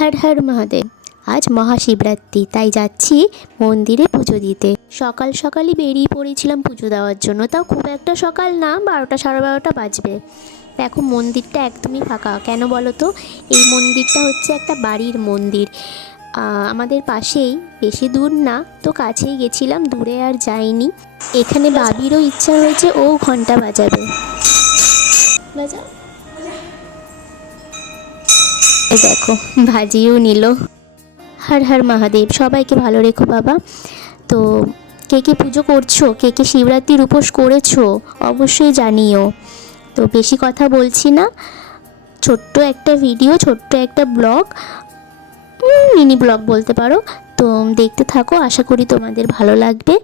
হর হর মহাদেব। আজ মহাশিবরাত্রি, তাই যাচ্ছি মন্দিরে পুজো দিতে। সকাল সকালই বেরিয়ে পড়েছিলাম পুজো দেওয়ার জন্য, তাও খুব একটা সকাল না, 12টা সাড়ে 12টা বাজবে। দেখো মন্দিরটা একদমই ফাঁকা। কেন বলো তো? এই মন্দিরটা হচ্ছে একটা বাড়ির মন্দির, আমাদের পাশেই, বেশি দূর না, তো কাছেই গেছিলাম, দূরে আর যাইনি। এখানে বাবিরও ইচ্ছা হয়েছে ও ঘন্টা বাজাবে। বাজা, দেখো ভাজিও নিল। হর হর মহাদেব। সবাইকে ভালো রেখো বাবা। তো কে কে পুজো করছো, কে কে শিবরাত্রির উপোস করেছো অবশ্যই জানিও। তো বেশি কথা বলছি না, ছোট্ট একটা ভিডিও, ছোট্ট একটা ব্লগ, মিনি ব্লগ বলতে পারো। তো দেখতে থাকো, আশা করি তোমাদের ভালো লাগবে।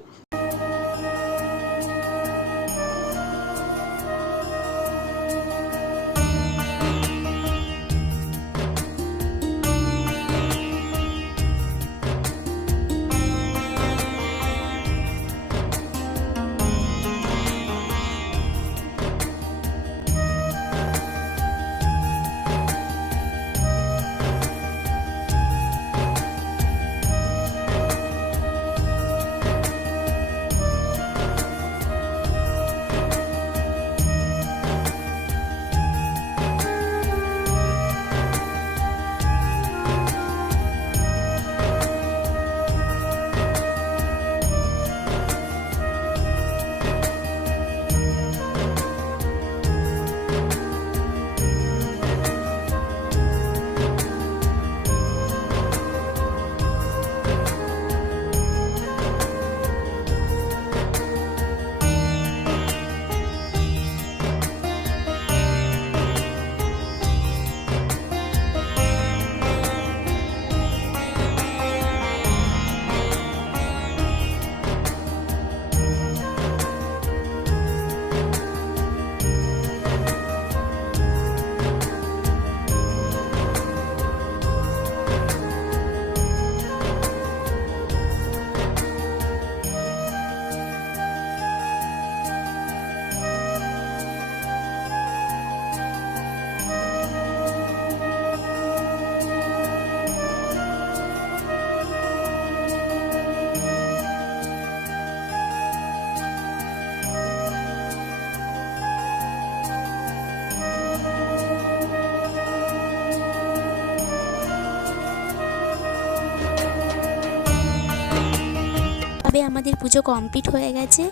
তবে আমাদের পুজো কমপ্লিট হয়ে গেছে,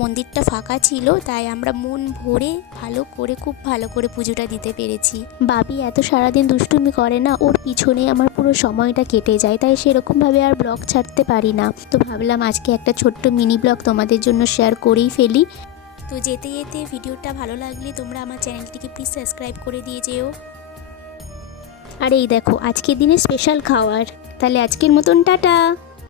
মন্দিরটা ফাঁকা ছিল, তাই আমরা মন ভরে খুব ভালো করে পুজোটা দিতে পেরেছি। বাবি এত সারাদিন দুষ্টুমি করে না, ওর পিছনে আমার পুরো সময়টা কেটে যায়, তাই সেরকমভাবে আর ব্লগ ছাড়তে পারি না। তো ভাবলাম আজকে একটা ছোট্ট মিনি ব্লগ তোমাদের জন্য শেয়ার করেই ফেলি। তো যেতে যেতে ভিডিওটা ভালো লাগলে তোমরা আমার চ্যানেলটিকে প্লিজ সাবস্ক্রাইব করে দিয়ে যেও। আর এই দেখো আজকের দিনে স্পেশাল খাওয়ার। তাহলে আজকের মতন টাটা।